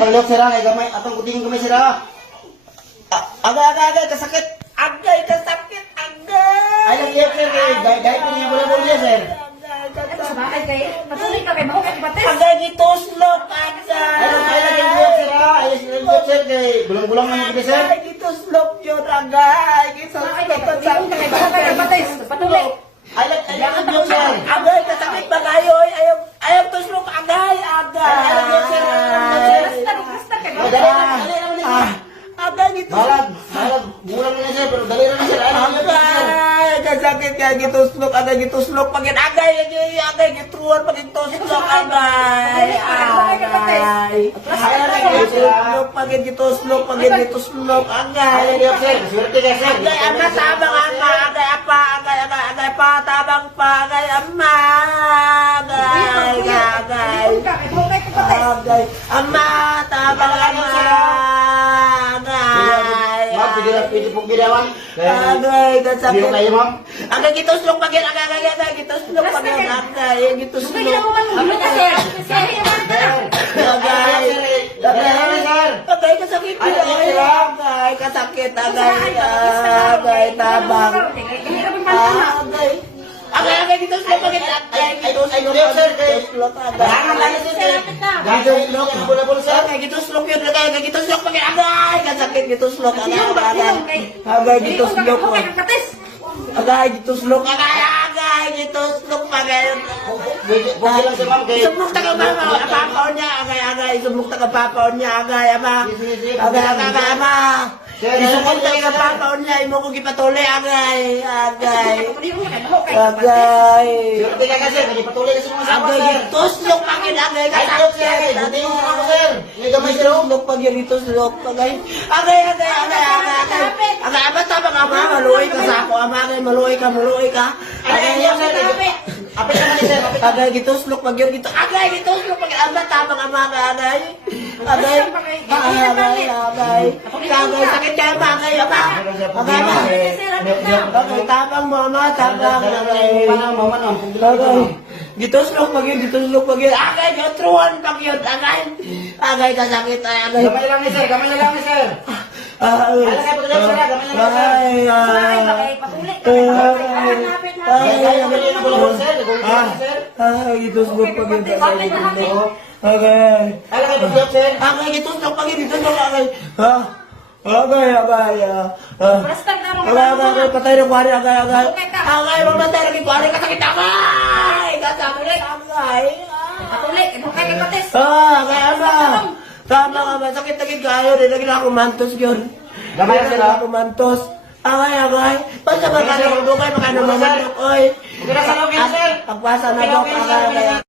Kalok sira kay gamay atong kutingin gamay sira. Agay kasakit. Agay kasakit, agay. Ay lang yep sir kay dai pini bola sir. Sabay kay patuloy ka kay mahok kay bates. Agay gituslok, agay. Ay lang yep sira. Ay yep sir kay bulang-bulang man kita sir. Agay gituslok yun, agay. Sabay Gituslok, kay mahok kay bates. Patuloy. Ay lang yep sir. agay kasakit ba kayo? Ayaw tuslok, agay, agay. Ay lang yep sir. Basta kay mahok. Agay gituslok. Malag bulang na sir pero dali na sir. Ay lang yep sir. Agay, kasakit kaya gituslok, agay gituslok, pagin agay, agay gitruan, pagin tuslok, agay, agay. Gituslok, pagin gituslok, pagin gituslok, Ay agay. lang yep sir. Swerte ka sir. Agay, ama, tabang, ama, agay, apa, agay, pa, tabang, pa, agay, ama, agay, agay. Agay, ama, tabang, ama, agay. Ma'am, sige na pwede pong bilawan. Agay, kasakit. Bilang kayo ma'am. Agay, gituslok, pagin, agay, gituslok, pagin, agay, gituslok. Agay, agay, kasakit yun, agay, kasakit, agay, tabang. Agay, gituslok, pagin, agay, gituslok, agay, gituslok yun, agay, gituslok, pagin, agay, kasakit, gituslok, agay, gituslok, agay, gituslok, agay, gituslok, agay, Okay lang sir ma'am kay. Isubok ta ka papaon niya, agay, isubok ta ka papaon niya, agay, ama. Agay, ama. Isubok ta ka papaon niya, imo ko gipatuli, agay. Swerte ka kasi kay patuloy ka sa mga sama Agay, sir. gituslok, pagin, agay, Ay yep sir. Buti mo ako sir. Yung gamay sir. gituslok, pagin, gituslok, agay. Agay, ama, tabang, ama, maluoy ka sa ako, ama, agay, maluoy ka. Ay yep sir. Apit naman ni sir. Apit. Agay, gituslok, pagin, agay, gituslok, pagin, ama, tabang, ama, agay. Agay, sakit kaya ba, agay, ama. Agay, tabang mo, ama, tabang, agay. Agay, gituslok, pagin, agay, gitruan, pagin, agay, kasakit, agay. Gamay lang ni sir. Gamay lang ni sir. Ay, gituslok, pagin, agay. Agay, gituslok, pagin, agay. Agay, patay ng kwari, agay. Agay, mamatay ng kwari, kasakit, agay. Agay, ama. Tama ka ba? Sakit na kayo. Nilagyan ako mantos yun. Gamay lang sir. Ako mantos. Agay. Basta magkano mo kayo, magkano mamantok, oy. Okay na sa login sir. Pagpasa na to, agay.